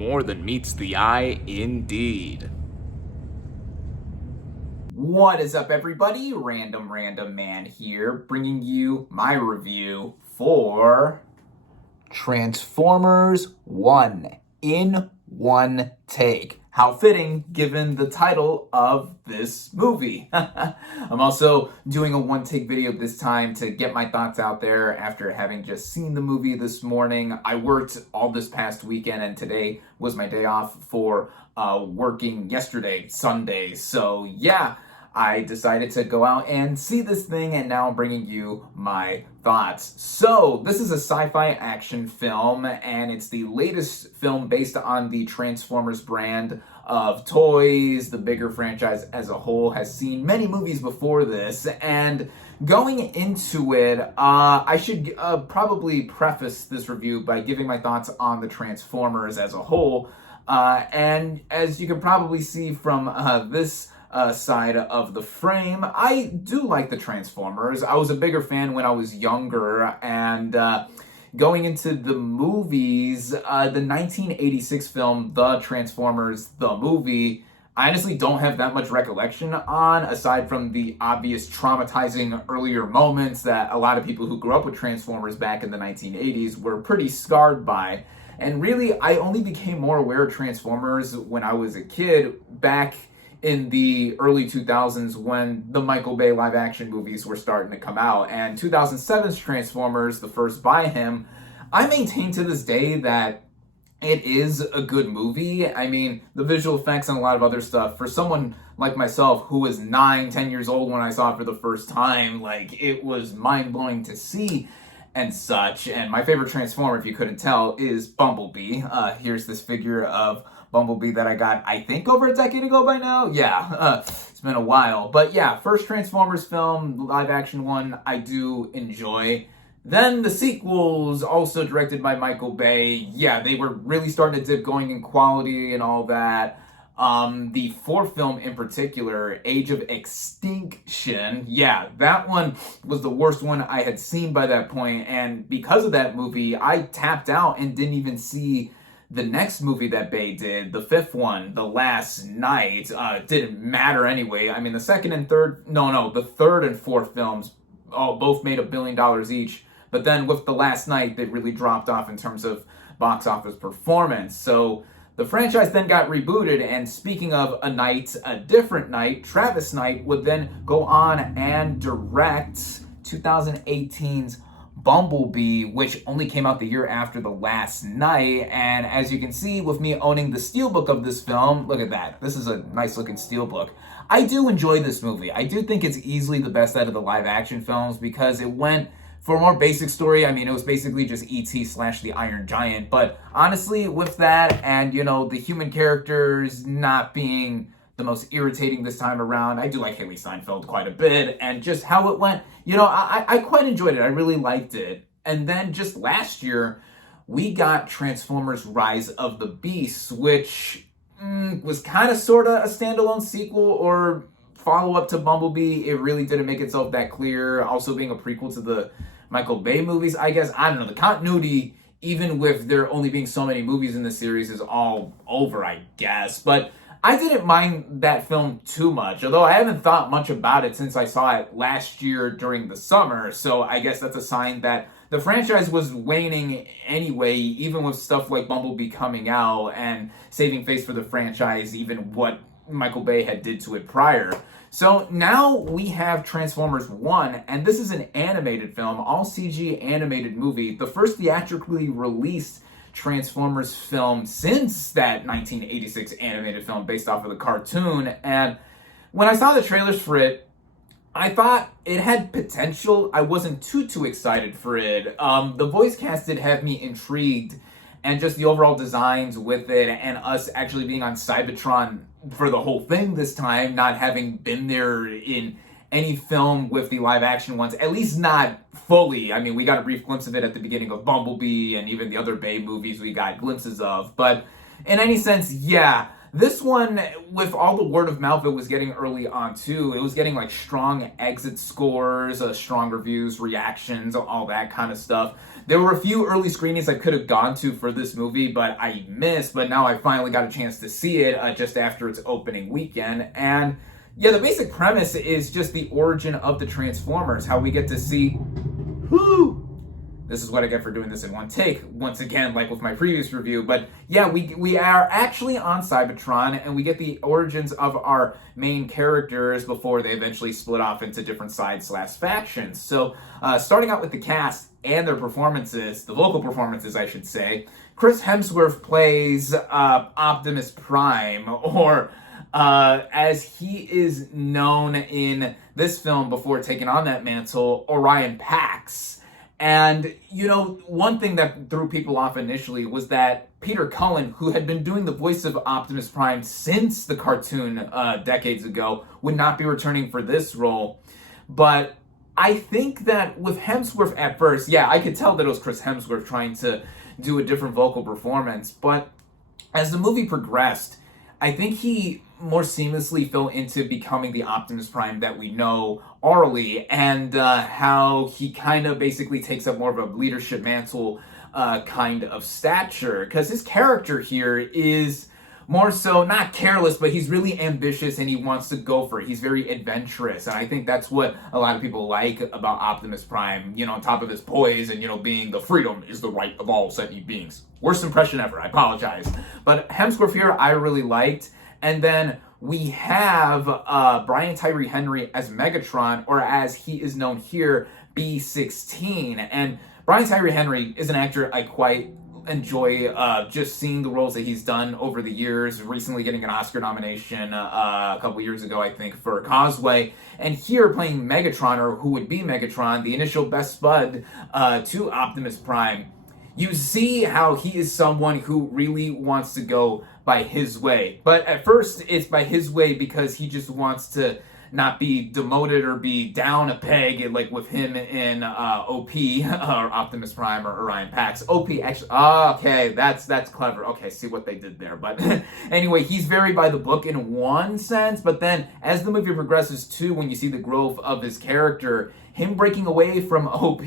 More than meets the eye, indeed. What is up, everybody? Random Random Man here, bringing you my review for Transformers 1 in one take. How fitting, given the title of this movie. I'm also doing a one-take video this time to get my thoughts out there after having just seen the movie this morning. I worked all this past weekend, and today was my day off for working yesterday, Sunday. So yeah, I decided to go out and see this thing, and now I'm bringing you my thoughts. So, this is a sci-fi action film, and it's the latest film based on the Transformers brand of toys. The bigger franchise as a whole has seen many movies before this, and going into it, I should probably preface this review by giving my thoughts on the Transformers as a whole. And as you can probably see from this side of the frame, I do like the Transformers. I was a bigger fan when I was younger, and going into the movies, the 1986 film, The Transformers, the movie, I honestly don't have that much recollection on, aside from the obvious traumatizing earlier moments that a lot of people who grew up with Transformers back in the 1980s were pretty scarred by. And really, I only became more aware of Transformers when I was a kid, back in the early 2000s when the Michael Bay live action movies were starting to come out. And 2007's Transformers, the first by him, I maintain to this day that it is a good movie. I mean, the visual effects and a lot of other stuff, for someone like myself who was 9-10 years old when I saw it for the first time, like, it was mind-blowing to see and such. And my favorite Transformer, if you couldn't tell, is Bumblebee. Here's this figure of Bumblebee that I got, I think, over a decade ago by now. Yeah, it's been a while. But yeah, first Transformers film, live action one, I do enjoy. Then the sequels, also directed by Michael Bay, yeah, they were really starting to dip going in quality and all that. The fourth film in particular, Age of Extinction, yeah, that one was the worst one I had seen by that point, and because of that movie, I tapped out and didn't even see the next movie that Bay did, the fifth one, The Last Night. Didn't matter anyway. I mean, the third and fourth films both made $1 billion each, but then with The Last Night, they really dropped off in terms of box office performance. So the franchise then got rebooted, and speaking of a night, a different night, Travis Knight would then go on and direct 2018's Bumblebee, which only came out the year after The Last Night. And as you can see, with me owning the steelbook of this film, look at that. This is a nice looking steelbook. I do enjoy this movie. I do think it's easily the best out of the live action films because it went for a more basic story. I mean, it was basically just E.T. / the Iron Giant. But honestly, with that and, you know, the human characters not being the most irritating this time around, I do like Haley Steinfeld quite a bit, and just how it went, you know, I quite enjoyed it. I really liked it. And then just last year, we got Transformers Rise of the Beasts, which was kind of sort of a standalone sequel or follow-up to Bumblebee. It really didn't make itself that clear. Also being a prequel to the Michael Bay movies, I guess. I don't know. The continuity, even with there only being so many movies in the series, is all over, I guess. But I didn't mind that film too much, although I haven't thought much about it since I saw it last year during the summer, so I guess that's a sign that the franchise was waning anyway, even with stuff like Bumblebee coming out and saving face for the franchise, even what Michael Bay had did to it prior. So now we have Transformers 1, and this is an animated film, all CG animated movie, the first theatrically released Transformers film since that 1986 animated film based off of the cartoon. And when I saw the trailers for it, I thought it had potential. I wasn't too excited for it. The voice cast did have me intrigued, and just the overall designs with it, and us actually being on Cybertron for the whole thing this time, not having been there in any film with the live action ones, at least not fully. I mean, we got a brief glimpse of it at the beginning of Bumblebee, and even the other Bay movies we got glimpses of. But in any sense, yeah, This one, with all the word of mouth it was getting early on too, it was getting like strong exit scores, strong reviews, reactions, all that kind of stuff. There were a few early screenings I could have gone to for this movie, but I missed. But now I finally got a chance to see it just after its opening weekend. And yeah, the basic premise is just the origin of the Transformers, how we get to see whoo. This is what I get for doing this in one take, once again, like with my previous review. But yeah, we are actually on Cybertron, and we get the origins of our main characters before they eventually split off into different sides/factions. So starting out with the cast and their performances, the vocal performances, I should say, Chris Hemsworth plays Optimus Prime, or as he is known in this film before taking on that mantle, Orion Pax. And, you know, one thing that threw people off initially was that Peter Cullen, who had been doing the voice of Optimus Prime since the cartoon decades ago, would not be returning for this role. But I think that with Hemsworth at first, yeah, I could tell that it was Chris Hemsworth trying to do a different vocal performance. But as the movie progressed, I think he more seamlessly fell into becoming the Optimus Prime that we know orally, and how he kind of basically takes up more of a leadership mantle kind of stature, because his character here is more so not careless, but he's really ambitious and he wants to go for it. He's very adventurous, and I think that's what a lot of people like about Optimus Prime, you know, on top of his poise and, you know, being the freedom is the right of all sentient beings. Worst impression ever, I apologize. But Hemsworth here I really liked. And then we have Brian Tyree Henry as Megatron, or as he is known here, B-16. And Brian Tyree Henry is an actor I quite enjoy, just seeing the roles that he's done over the years, recently getting an Oscar nomination a couple years ago, I think, for Causeway. And here playing Megatron, or who would be Megatron, the initial best bud to Optimus Prime. You see how he is someone who really wants to go by his way. But at first, it's by his way because he just wants to not be demoted or be down a peg, like with him in OP, or Optimus Prime, or Orion Pax. OP, actually, okay, that's clever. Okay, see what they did there. But anyway, he's very by the book in one sense, but then as the movie progresses too, when you see the growth of his character, him breaking away from OP,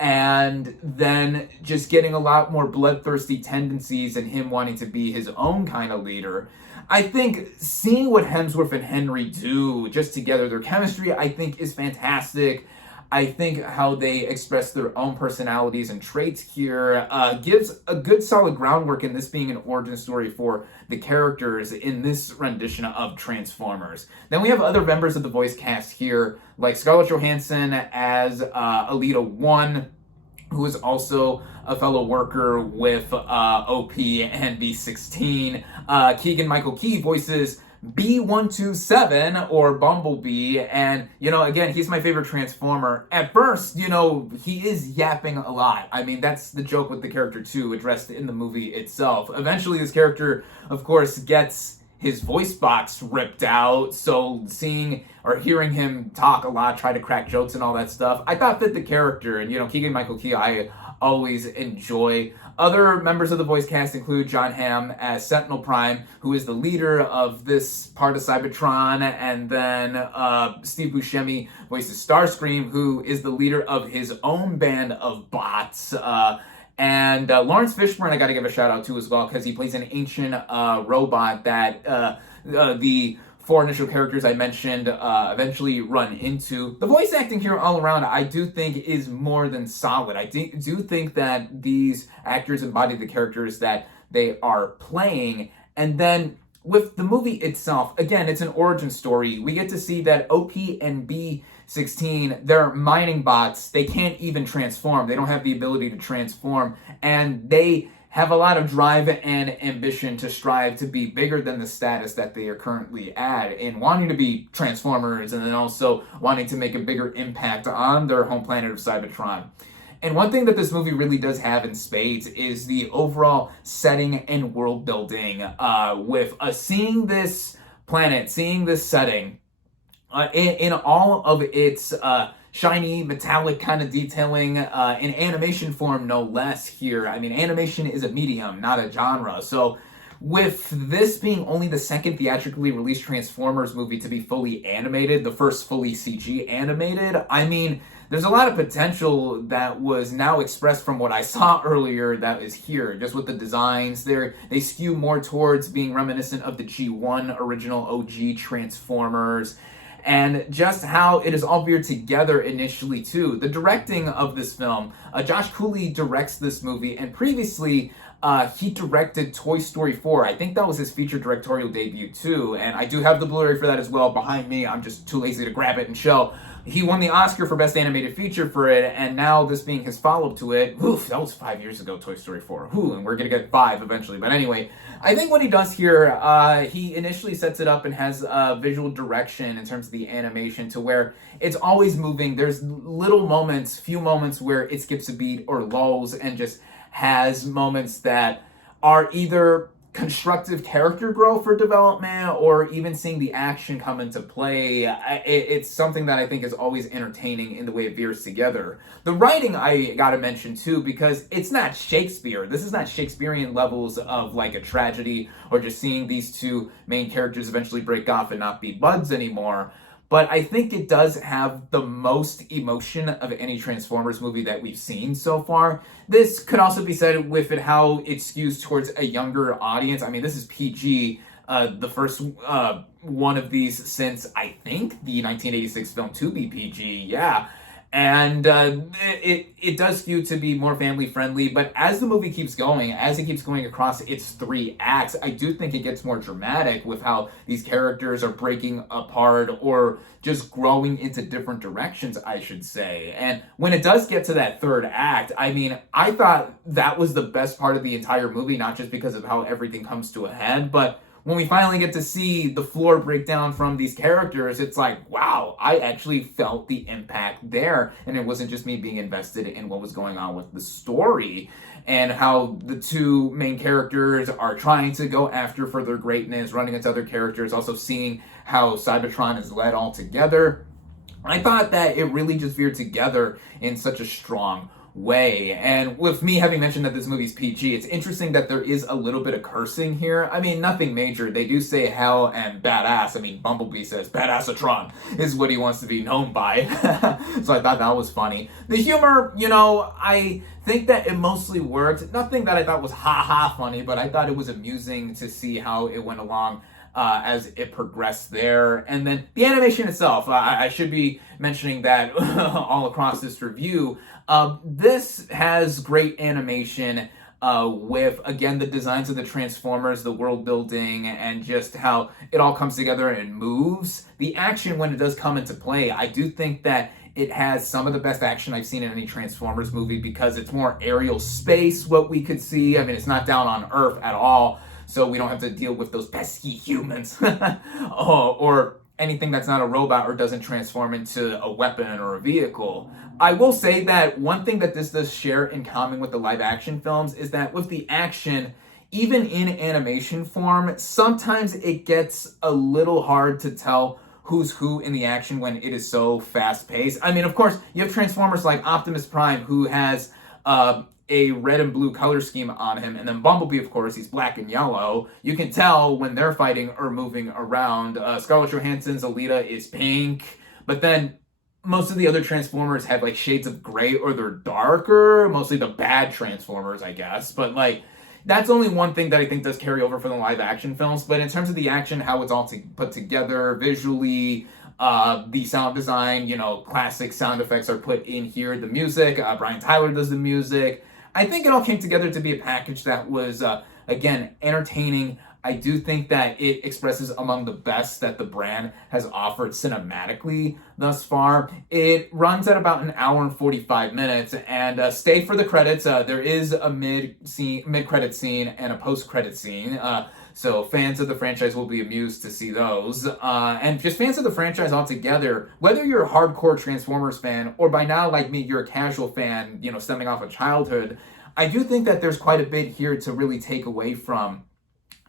and then just getting a lot more bloodthirsty tendencies and him wanting to be his own kind of leader. I think seeing what Hemsworth and Henry do just together, their chemistry, I think is fantastic. I think how they express their own personalities and traits here gives a good solid groundwork in this being an origin story for the characters in this rendition of Transformers. Then we have other members of the voice cast here, like Scarlett Johansson as Alita 1, who is also a fellow worker with OP and B-16. Keegan-Michael Key voices B-127, or Bumblebee, and, you know, again, he's my favorite Transformer. At first, you know, he is yapping a lot. I mean, that's the joke with the character, too, addressed in the movie itself. Eventually, this character, of course, gets his voice box ripped out, so seeing or hearing him talk a lot, try to crack jokes and all that stuff, I thought fit the character, and, you know, Keegan-Michael Key, I always enjoy. Other members of the voice cast include John Hamm as Sentinel Prime, who is the leader of this part of Cybertron, and then Steve Buscemi voices Starscream, who is the leader of his own band of bots. And Lawrence Fishburne, I gotta give a shout out to as well, because he plays an ancient robot that the four initial characters I mentioned eventually run into. The voice acting here all around, I do think, is more than solid. I do think that these actors embody the characters that they are playing. And then with the movie itself, again, it's an origin story. We get to see that OP and B-16, they're mining bots. They can't even transform. They don't have the ability to transform. And they have a lot of drive and ambition to strive to be bigger than the status that they are currently at, in wanting to be Transformers, and then also wanting to make a bigger impact on their home planet of Cybertron. And one thing that this movie really does have in spades is the overall setting and world building, with seeing this planet, seeing this setting in all of its shiny, metallic kind of detailing, in animation form, no less here. I mean, animation is a medium, not a genre. So with this being only the second theatrically released Transformers movie to be fully animated, the first fully CG animated, I mean, there's a lot of potential that was now expressed from what I saw earlier that is here. Just with the designs, they skew more towards being reminiscent of the G1 original OG Transformers, and just how it is all veered together initially too. The directing of this film, Josh Cooley directs this movie, and previously he directed Toy Story 4. I think that was his feature directorial debut too, and I do have the Blu-ray for that as well behind me. I'm just too lazy to grab it and show. He won the Oscar for Best Animated Feature for it, and now this being his follow-up to it, oof, that was 5 years ago, Toy Story 4. Ooh, and we're gonna get 5 eventually. But anyway, I think what he does here, he initially sets it up and has visual direction in terms of the animation to where it's always moving. There's little moments, few moments where it skips a beat or lulls, and just has moments that are either constructive character growth for development or even seeing the action come into play. It's something that I think is always entertaining in the way it veers together. The writing I gotta mention too, because it's not Shakespeare. This is not Shakespearean levels of like a tragedy or just seeing these two main characters eventually break off and not be buds anymore. But I think it does have the most emotion of any Transformers movie that we've seen so far. This could also be said with it how it skews towards a younger audience. I mean, this is PG, the first one of these since, I think, the 1986 film to be PG, yeah. And it does skew to be more family friendly, but as the movie keeps going, as it keeps going across its 3 acts, I do think it gets more dramatic with how these characters are breaking apart or just growing into different directions, I should say. And when it does get to that 3rd act, I mean, I thought that was the best part of the entire movie, not just because of how everything comes to a head, but when we finally get to see the floor break down from these characters, it's like, wow, I actually felt the impact there. And it wasn't just me being invested in what was going on with the story and how the two main characters are trying to go after further greatness, running into other characters, also seeing how Cybertron is led all together. I thought that it really just veered together in such a strong way. And with me having mentioned that this movie's PG, it's interesting that there is a little bit of cursing here. I mean, nothing major. They do say hell and badass. I mean, Bumblebee says badassatron is what he wants to be known by. So I thought that was funny. The humor, you know, I think that it mostly worked. Nothing that I thought was ha-ha funny, but I thought it was amusing to see how it went along as it progressed there. And then the animation itself, I should be mentioning that all across this review. This has great animation with, again, the designs of the Transformers, the world building, and just how it all comes together and moves. The action, when it does come into play, I do think that it has some of the best action I've seen in any Transformers movie because it's more aerial space, what we could see. I mean, it's not down on Earth at all, so we don't have to deal with those pesky humans or anything that's not a robot or doesn't transform into a weapon or a vehicle. I will say that one thing that this does share in common with the live action films is that with the action, even in animation form, sometimes it gets a little hard to tell who's who in the action when it is so fast paced. I mean, of course, you have Transformers like Optimus Prime, who has a red and blue color scheme on him, and then Bumblebee, of course, he's black and yellow. You can tell when they're fighting or moving around. Scarlett Johansson's Alita is pink, but then most of the other Transformers have like shades of gray or they're darker, mostly the bad Transformers, I guess. But like, that's only one thing that I think does carry over from the live action films. But in terms of the action, how it's all put together visually, the sound design, you know, classic sound effects are put in here. The music, Brian Tyler does the music. I think it all came together to be a package that was, again, entertaining. I do think that it expresses among the best that the brand has offered cinematically thus far. It runs at about an hour and 45 minutes, and stay for the credits. There is a mid-credit scene and a post-credit scene. So fans of the franchise will be amused to see those. And just fans of the franchise altogether, whether you're a hardcore Transformers fan or by now, like me, you're a casual fan, you know, stemming off of childhood, I do think that there's quite a bit here to really take away from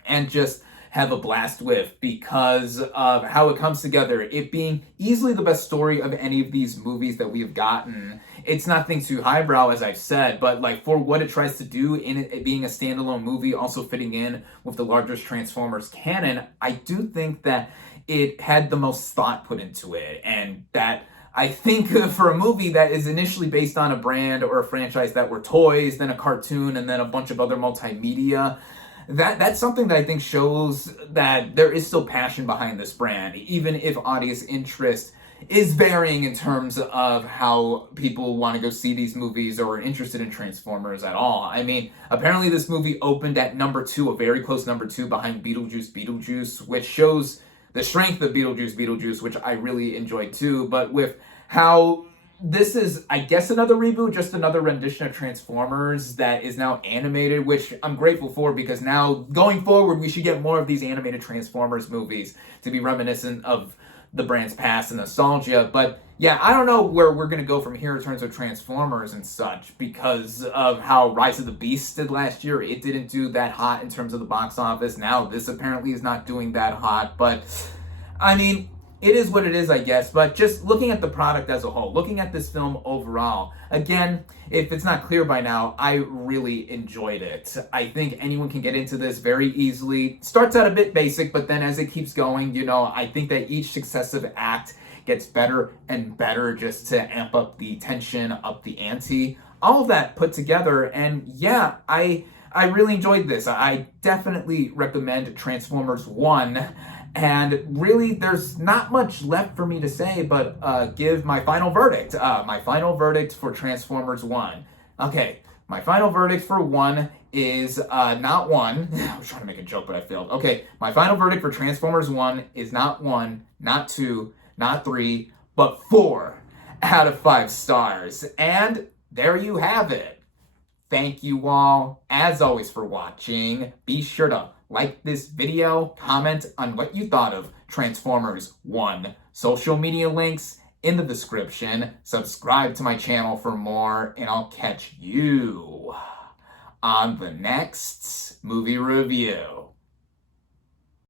and just have a blast with because of how it comes together. It being easily the best story of any of these movies that we have gotten. it's nothing too highbrow, as I've said, but like for what it tries to do in it being a standalone movie, also fitting in with the largest Transformers canon, I do think that it had the most thought put into it, and that I think for a movie that is initially based on a brand or a franchise that were toys, then a cartoon, and then a bunch of other multimedia, that's something that I think shows that there is still passion behind this brand, even if audience interest is varying in terms of how people want to go see these movies or are interested in Transformers at all. I mean, apparently this movie opened at number 2, a very close number 2 behind Beetlejuice, which shows the strength of Beetlejuice, which I really enjoyed too. But with how this is, I guess, another reboot, just another rendition of Transformers that is now animated, which I'm grateful for, because now going forward, we should get more of these animated Transformers movies to be reminiscent of the brand's past and nostalgia. But yeah, I don't know where we're going to go from here in terms of Transformers and such, because of how Rise of the Beasts did last year. It didn't do that hot in terms of the box office. Now this apparently is not doing that hot, but I mean, it is what it is, I guess. But just looking at the product as a whole, looking at this film overall, again, if it's not clear by now, I really enjoyed it. I think anyone can get into this very easily. Starts out a bit basic, but then as it keeps going, I think that each successive act gets better and better, just to amp up the tension, up the ante, all of that put together. And yeah, I really enjoyed this. I definitely recommend Transformers 1. And really, there's not much left for me to say, but give my final verdict. My final verdict for Transformers 1. Okay, my final verdict for 1 is not 1. I was trying to make a joke, but I failed. Okay, my final verdict for Transformers 1 is not 1, not 2, not 3, but 4 out of 5 stars. And there you have it. Thank you all, as always, for watching. Be sure to like this video, comment on what you thought of Transformers 1. Social media links in the description. Subscribe to my channel for more, and I'll catch you on the next movie review.